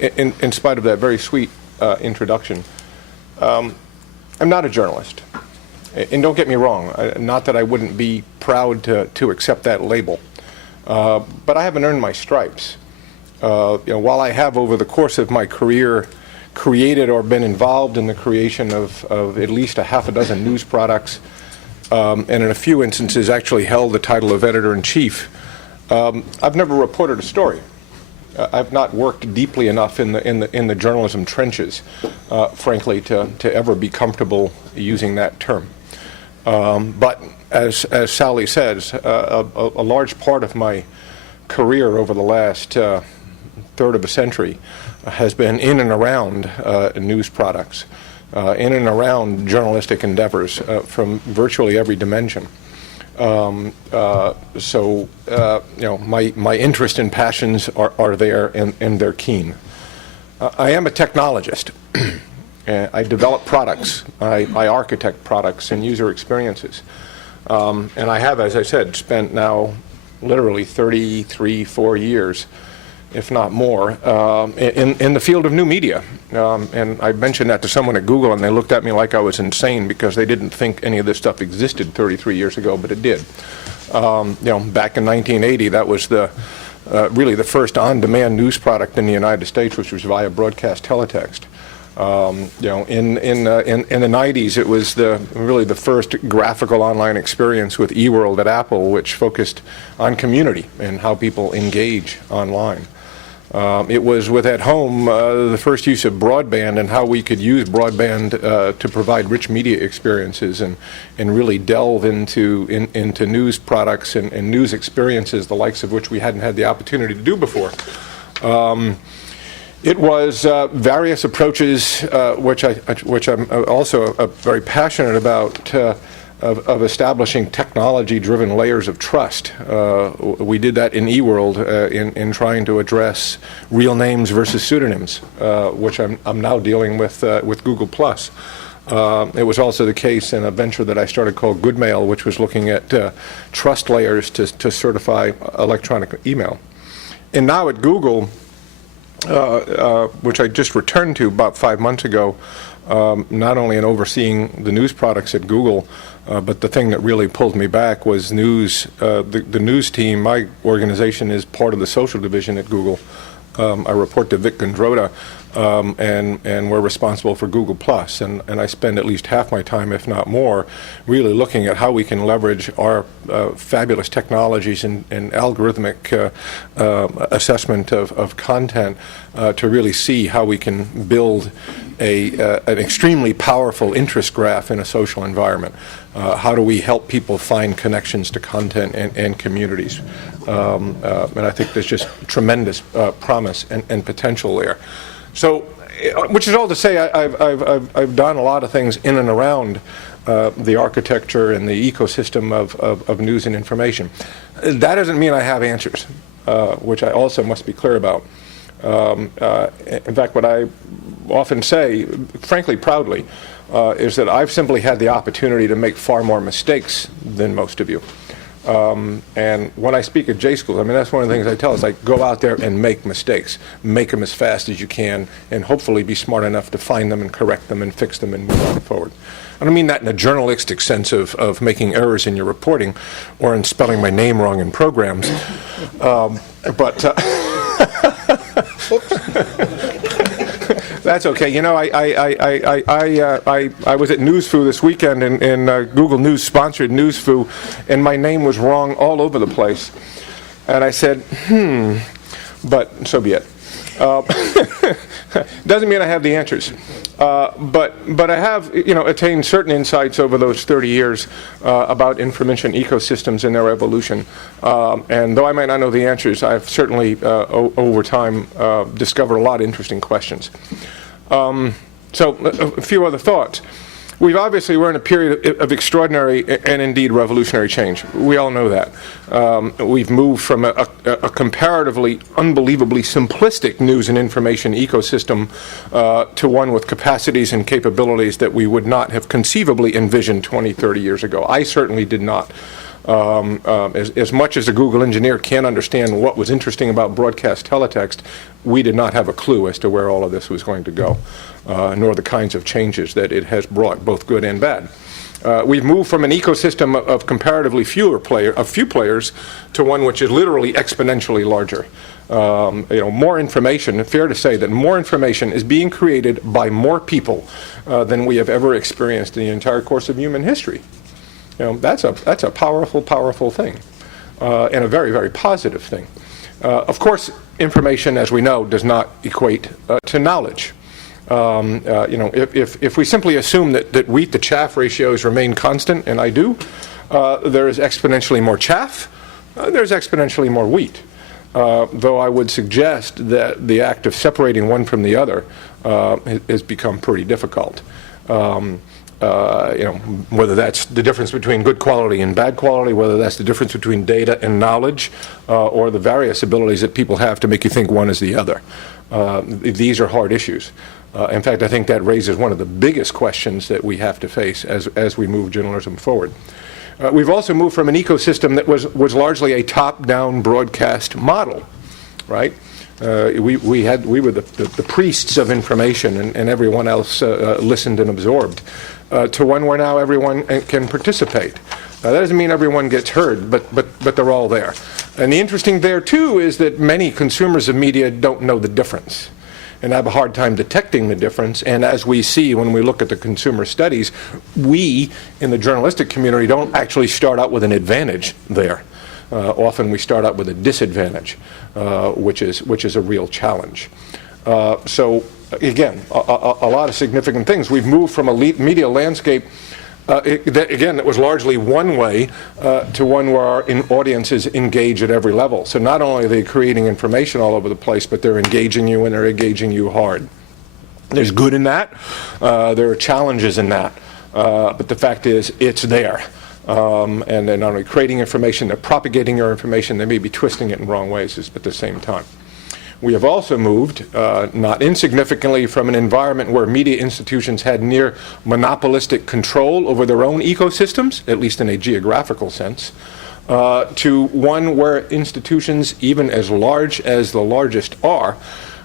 in spite of that very sweet introduction, I'm not a journalist. And don't get me wrong, not that I wouldn't be proud to accept that label, but I haven't earned my stripes. While I have, over the course of my career, created or been involved in the creation of at least a half a dozen news products, and in a few instances actually held the title of editor-in-chief, I've never reported a story. I've not worked deeply enough in the journalism trenches, frankly, to ever be comfortable using that term. But as Sally says, a large part of my career over the last third of a century has been in and around news products, in and around journalistic endeavors from virtually every dimension. So my interest and passions are there, and they're keen. I am a technologist. I develop products. I architect products and user experiences. And I have, as I said, spent now literally 4 years, if not more, in the field of new media. And I mentioned that to someone at Google, and they looked at me like I was insane because they didn't think any of this stuff existed 33 years ago, but it did. Back in 1980, that was really the first on-demand news product in the United States, which was via broadcast teletext. In the 90s, it was really the first graphical online experience with eWorld at Apple, which focused on community and how people engage online. It was with At Home the first use of broadband and how we could use broadband to provide rich media experiences and really delve into news products and news experiences, the likes of which we hadn't had the opportunity to do before. It was various approaches, which I'm also very passionate about, of establishing technology-driven layers of trust. We did that in eWorld in trying to address real names versus pseudonyms, which I'm now dealing with Google+. It was also the case in a venture that I started called GoodMail, which was looking at trust layers to certify electronic email. And now at Google, which I just returned to about 5 months ago, not only in overseeing the news products at Google, but the thing that really pulled me back was news. The news team, my organization, is part of the social division at Google. I report to Vic Gondrota, and we're responsible for Google+. And I spend at least half my time, if not more, really looking at how we can leverage our fabulous technologies and algorithmic assessment of content to really see how we can build an extremely powerful interest graph in a social environment. How do we help people find connections to content and communities? And I think there's just tremendous promise and potential there. So, which is all to say, I've done a lot of things in and around the architecture and the ecosystem of news and information. That doesn't mean I have answers, which I also must be clear about. In fact, what I often say, frankly, proudly, is that I've simply had the opportunity to make far more mistakes than most of you. And when I speak at J schools, I mean, that's one of the things I tell is, like, go out there and make mistakes. Make them as fast as you can, and hopefully be smart enough to find them and correct them and fix them and move on forward. I don't mean that in a journalistic sense of making errors in your reporting or in spelling my name wrong in programs, but that's okay. You know, I was at NewsFoo this weekend, and Google News sponsored NewsFoo, and my name was wrong all over the place. And I said, but so be it. Doesn't mean I have the answers, but I have, attained certain insights over those 30 years about information ecosystems and their evolution. And though I might not know the answers, I've certainly over time discovered a lot of interesting questions. So a few other thoughts. We're in a period of extraordinary and indeed revolutionary change. We all know that. We've moved from a comparatively unbelievably simplistic news and information ecosystem to one with capacities and capabilities that we would not have conceivably envisioned 20, 30 years ago. I certainly did not. As much as a Google engineer can't understand what was interesting about broadcast teletext, we did not have a clue as to where all of this was going to go, nor the kinds of changes that it has brought, both good and bad. We've moved from an ecosystem of comparatively few players to one which is literally exponentially larger. More information, fair to say that more information is being created by more people than we have ever experienced in the entire course of human history. That's a powerful, powerful thing, and a very, very positive thing. Of course, information, as we know, does not equate to knowledge. If we simply assume that wheat to chaff ratios remain constant, and I do, there is exponentially more chaff, there's exponentially more wheat. Though I would suggest that the act of separating one from the other has become pretty difficult. Whether that's the difference between good quality and bad quality, whether that's the difference between data and knowledge, or the various abilities that people have to make you think one is the other. These are hard issues. In fact, I think that raises one of the biggest questions that we have to face as we move journalism forward. We've also moved from an ecosystem that was largely a top-down broadcast model, right? We were the priests of information, and everyone else listened and absorbed, to one where now everyone can participate. That doesn't mean everyone gets heard, but they're all there. And the interesting there, too, is that many consumers of media don't know the difference and have a hard time detecting the difference. And as we see when we look at the consumer studies, we in the journalistic community don't actually start out with an advantage there. Often we start out with a disadvantage, which is a real challenge. So again, a lot of significant things. We've moved from a media landscape that was largely one way to one where our audiences engage at every level. So not only are they creating information all over the place, but they're engaging you, and they're engaging you hard. There's good in that. There are challenges in that. But the fact is, it's there. And they're not only creating information, they're propagating your information. They may be twisting it in wrong ways at the same time. We have also moved, not insignificantly, from an environment where media institutions had near monopolistic control over their own ecosystems, at least in a geographical sense, to one where institutions, even as large as the largest are,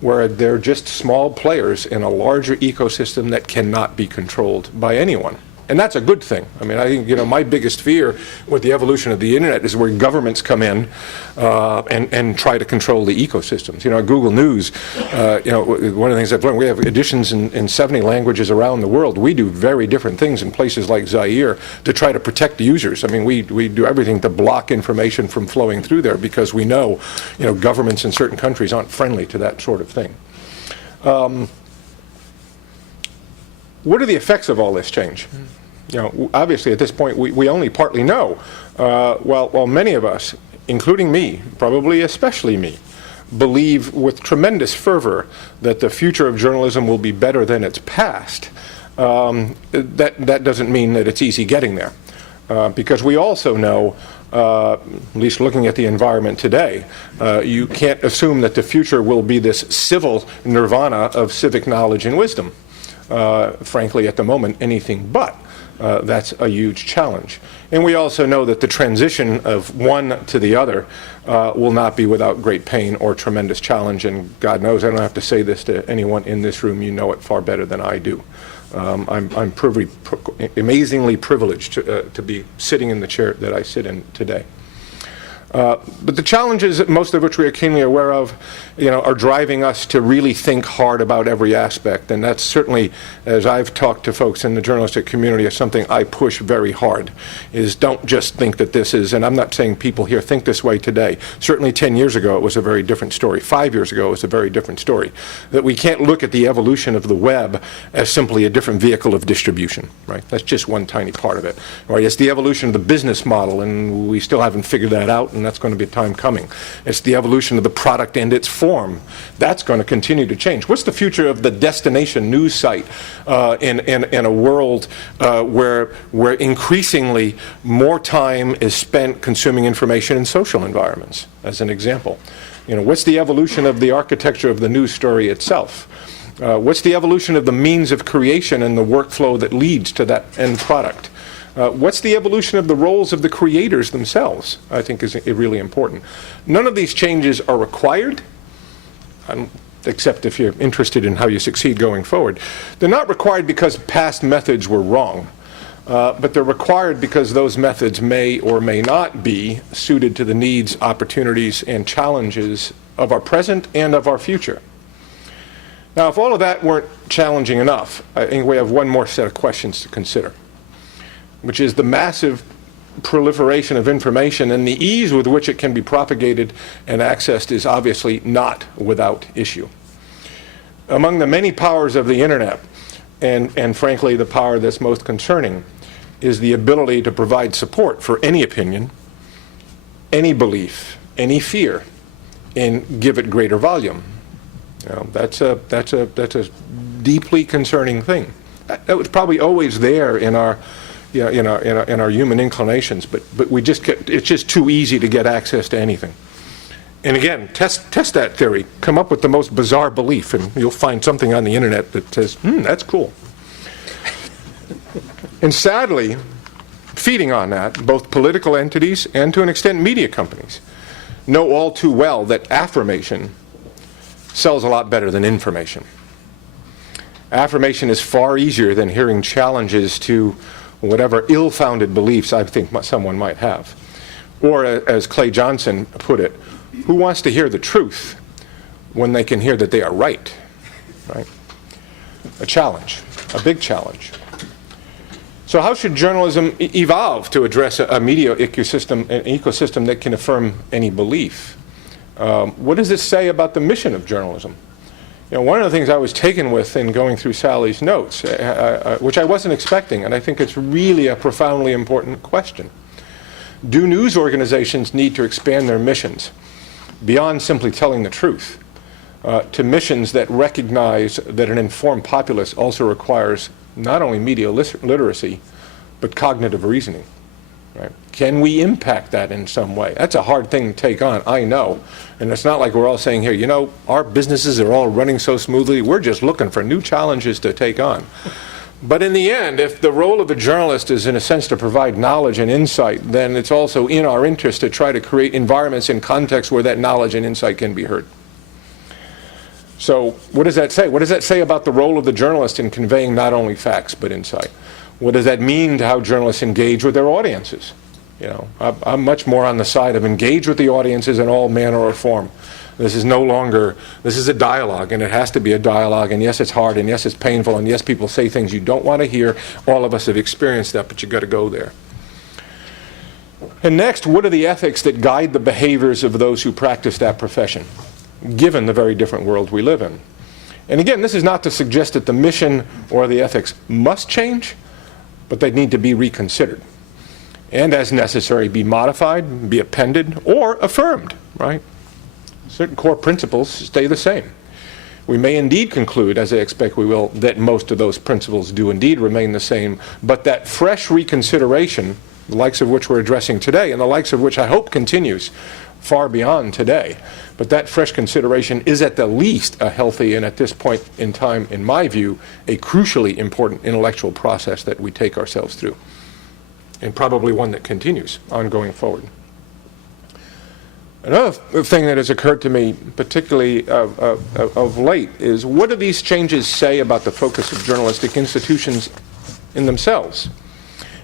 where they're just small players in a larger ecosystem that cannot be controlled by anyone. And that's a good thing. I mean, I think, my biggest fear with the evolution of the internet is where governments come in and try to control the ecosystems. Google News, one of the things I've learned, we have editions in 70 languages around the world. We do very different things in places like Zaire to try to protect users. I mean, we do everything to block information from flowing through there because we know, governments in certain countries aren't friendly to that sort of thing. What are the effects of all this change? Obviously at this point we only partly know. While many of us, including me, probably especially me, believe with tremendous fervor that the future of journalism will be better than its past, that doesn't mean that it's easy getting there. Because we also know, at least looking at the environment today, you can't assume that the future will be this civil nirvana of civic knowledge and wisdom. Frankly, at the moment, anything but. That's a huge challenge. And we also know that the transition of one to the other will not be without great pain or tremendous challenge. And God knows, I don't have to say this to anyone in this room. You know it far better than I do. I'm amazingly privileged to be sitting in the chair that I sit in today. But the challenges, most of which we are keenly aware of, are driving us to really think hard about every aspect. And that's certainly, as I've talked to folks in the journalistic community, is something I push very hard, is don't just think that this is, and I'm not saying people here think this way today. Certainly 10 years ago it was a very different story. 5 years ago it was a very different story. That we can't look at the evolution of the web as simply a different vehicle of distribution, right? That's just one tiny part of it, right? It's the evolution of the business model, and we still haven't figured that out, and that's going to be a time coming. It's the evolution of the product and its form. That's going to continue to change. What's the future of the destination news site in a world where increasingly more time is spent consuming information in social environments, as an example? What's the evolution of the architecture of the news story itself? What's the evolution of the means of creation and the workflow that leads to that end product? What's the evolution of the roles of the creators themselves, I think is really important. None of these changes are required, except if you're interested in how you succeed going forward. They're not required because past methods were wrong, but they're required because those methods may or may not be suited to the needs, opportunities, and challenges of our present and of our future. Now, if all of that weren't challenging enough, I think we have one more set of questions to consider, which is the massive proliferation of information, and the ease with which it can be propagated and accessed is obviously not without issue. Among the many powers of the internet, and frankly the power that's most concerning, is the ability to provide support for any opinion, any belief, any fear, and give it greater volume. You know, that's a deeply concerning thing. That was probably always there in our in our human inclinations, but it's just too easy to get access to anything. And again, test that theory. Come up with the most bizarre belief, and you'll find something on the internet that says, that's cool. And sadly, feeding on that, both political entities and to an extent media companies know all too well that affirmation sells a lot better than information. Affirmation is far easier than hearing challenges to whatever ill-founded beliefs I think someone might have. Or, as Clay Johnson put it, who wants to hear the truth when they can hear that they are right? Right? A challenge, a big challenge. So how should journalism evolve to address a media ecosystem, an ecosystem that can affirm any belief? What does this say about the mission of journalism? You know, one of the things I was taken with in going through Sally's notes, which I wasn't expecting, and I think it's really a profoundly important question. Do news organizations need to expand their missions beyond simply telling the truth to missions that recognize that an informed populace also requires not only media literacy, but cognitive reasoning? Right? Can we impact that in some way? That's a hard thing to take on, I know. And it's not like we're all saying here, you know, our businesses are all running so smoothly, we're just looking for new challenges to take on. But in the end, if the role of a journalist is in a sense to provide knowledge and insight, then it's also in our interest to try to create environments and contexts where that knowledge and insight can be heard. So what does that say? What does that say about the role of the journalist in conveying not only facts but insight? What does that mean to how journalists engage with their audiences? You know, I'm much more on the side of engage with the audiences in all manner or form. This is no longer, this is a dialogue, and it has to be a dialogue, and yes, it's hard, and yes, it's painful, and yes, people say things you don't want to hear. All of us have experienced that, but you've got to go there. And next, what are the ethics that guide the behaviors of those who practice that profession, given the very different world we live in? And again, this is not to suggest that the mission or the ethics must change, but they need to be reconsidered. And as necessary, be modified, be appended, or affirmed, right? Certain core principles stay the same. We may indeed conclude, as I expect we will, that most of those principles do indeed remain the same, but that fresh reconsideration, the likes of which we're addressing today, and the likes of which I hope continues far beyond today, but that fresh consideration is at the least a healthy and at this point in time, in my view, a crucially important intellectual process that we take ourselves through, and probably one that continues ongoing forward. Another thing that has occurred to me, particularly of late, is what do these changes say about the focus of journalistic institutions in themselves?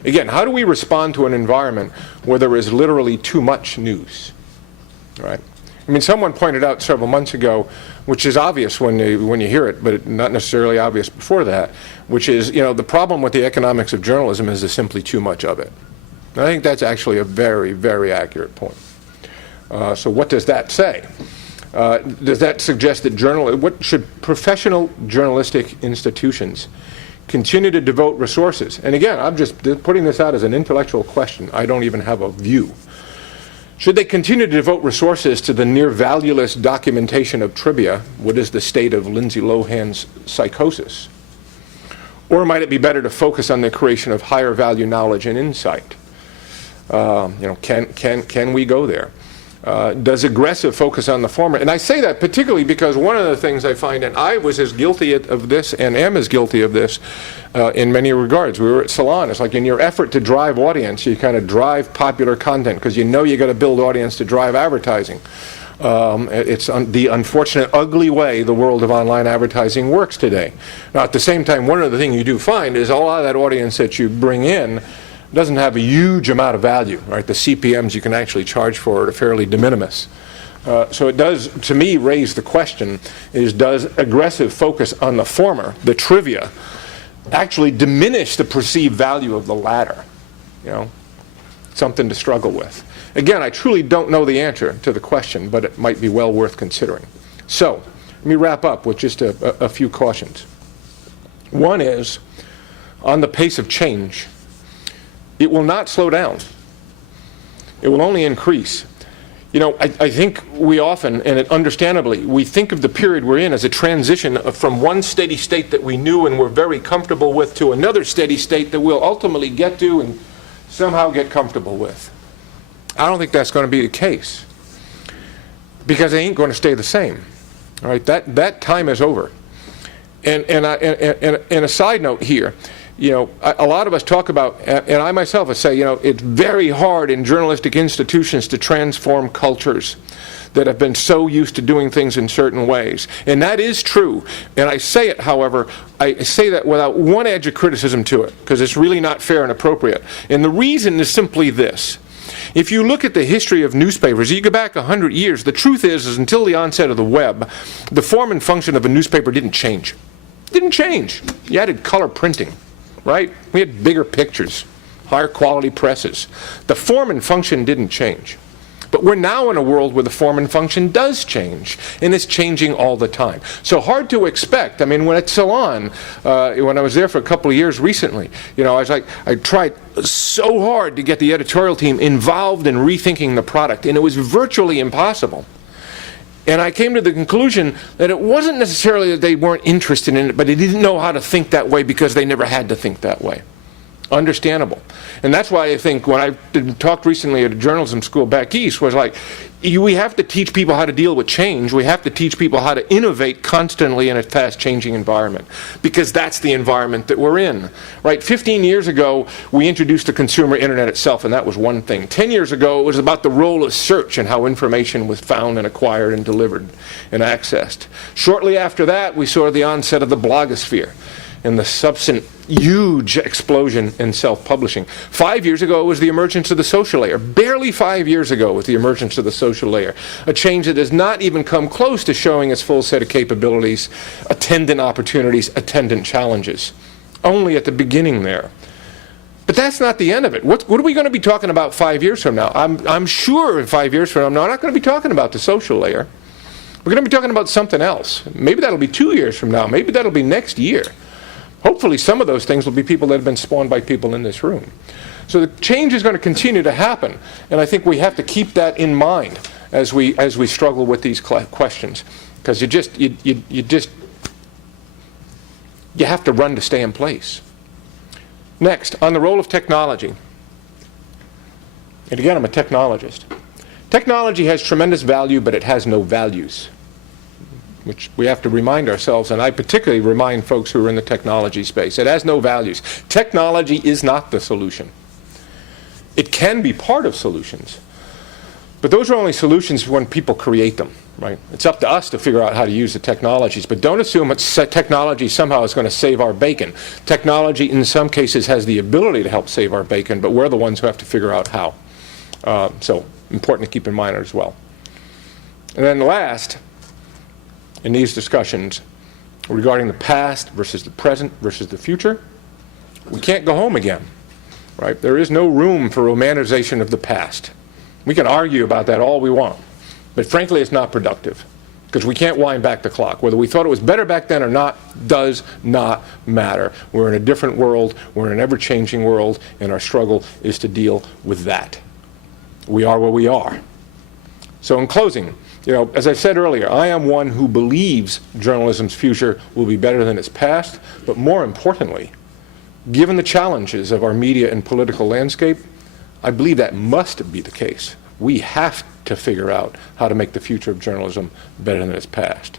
Again, how do we respond to an environment where there is literally too much news? Right? I mean, someone pointed out several months ago, which is obvious when you hear it, but not necessarily obvious before that, which is, you know, the problem with the economics of journalism is there's simply too much of it. And I think that's actually a very, very accurate point. So what does that say? Does that suggest that what should professional journalistic institutions continue to devote resources? And again, I'm just putting this out as an intellectual question. I don't even have a view. Should they continue to devote resources to the near valueless documentation of trivia? What is the state of Lindsay Lohan's psychosis? Or might it be better to focus on the creation of higher value knowledge and insight? You know, can we go there? Does aggressive focus on the former? And I say that particularly because one of the things I find, and I was as guilty of this and am as guilty of this in many regards. We were at Salon. It's like in your effort to drive audience, you kind of drive popular content because you know you got to build audience to drive advertising. It's the unfortunate, ugly way the world of online advertising works today. Now, at the same time, one of the things you do find is a lot of that audience that you bring in doesn't have a huge amount of value, right? The CPMs you can actually charge for are fairly de minimis. So it does, to me, raise the question, does aggressive focus on the former, the trivia, actually diminish the perceived value of the latter? You know, something to struggle with. Again, I truly don't know the answer to the question, but it might be well worth considering. So, let me wrap up with just a few cautions. One is, on the pace of change, it will not slow down. It will only increase. You know, I think we often, and understandably, we think of the period we're in as a transition from one steady state that we knew and were very comfortable with to another steady state that we'll ultimately get to and somehow get comfortable with. I don't think that's going to be the case, because they ain't going to stay the same. All right, that time is over. And a side note here, you know, a lot of us talk about, and I myself would say, you know, it's very hard in journalistic institutions to transform cultures that have been so used to doing things in certain ways. And that is true. And I say it, however, I say that without one edge of criticism to it, because it's really not fair and appropriate. And the reason is simply this. If you look at the history of newspapers, you go back 100 years, the truth is until the onset of the web, the form and function of a newspaper didn't change. Didn't change. You added color printing, right? We had bigger pictures, higher quality presses. The form and function didn't change. But we're now in a world where the form and function does change, and it's changing all the time. So hard to expect. I mean, when at Salon, when I was there for a couple of years recently, you know, I tried so hard to get the editorial team involved in rethinking the product, and it was virtually impossible. And I came to the conclusion that it wasn't necessarily that they weren't interested in it, but they didn't know how to think that way because they never had to think that way. Understandable. And that's why I think when I talked recently at a journalism school back east was like, we have to teach people how to deal with change. We have to teach people how to innovate constantly in a fast-changing environment, because that's the environment that we're in. Right? 15 years ago, we introduced the consumer internet itself, and that was one thing. 10 years ago, it was about the role of search and how information was found and acquired and delivered and accessed. Shortly after that, we saw the onset of the blogosphere and the subsequent huge explosion in self-publishing. 5 years ago, it was the emergence of the social layer. Barely 5 years ago was the emergence of the social layer. A change that has not even come close to showing its full set of capabilities, attendant opportunities, attendant challenges. Only at the beginning there. But that's not the end of it. What are we going to be talking about 5 years from now? I'm sure in 5 years from now, I'm not going to be talking about the social layer. We're going to be talking about something else. Maybe that'll be 2 years from now. Maybe that'll be next year. Hopefully some of those things will be people that have been spawned by people in this room. So the change is going to continue to happen, and I think we have to keep that in mind as we struggle with these questions, because you have to run to stay in place. Next, on the role of technology. And again, I'm a technologist. Technology has tremendous value, but it has no values, which we have to remind ourselves, and I particularly remind folks who are in the technology space. It has no values. Technology is not the solution. It can be part of solutions, but those are only solutions when people create them, right? It's up to us to figure out how to use the technologies, but don't assume technology somehow is going to save our bacon. Technology, in some cases, has the ability to help save our bacon, but we're the ones who have to figure out how. So, important to keep in mind as well. And then last, in these discussions regarding the past versus the present versus the future, we can't go home again, right? There is no room for romanticization of the past. We can argue about that all we want, but frankly it's not productive, because we can't wind back the clock. Whether we thought it was better back then or not does not matter. We're in a different world, we're in an ever-changing world, and our struggle is to deal with that. We are where we are. So in closing, you know, as I said earlier, I am one who believes journalism's future will be better than its past, but more importantly, given the challenges of our media and political landscape, I believe that must be the case we have to figure out how to make the future of journalism better than its past.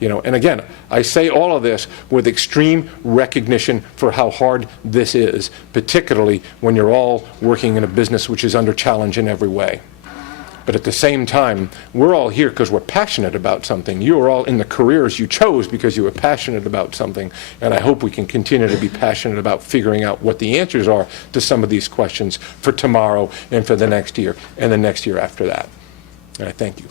And again, I say all of this with extreme recognition for how hard this is, particularly when you're all working in a business which is under challenge in every way. But at the same time, we're all here because we're passionate about something. You are all in the careers you chose because you were passionate about something. And I hope we can continue to be passionate about figuring out what the answers are to some of these questions for tomorrow and for the next year and the next year after that. And I thank you.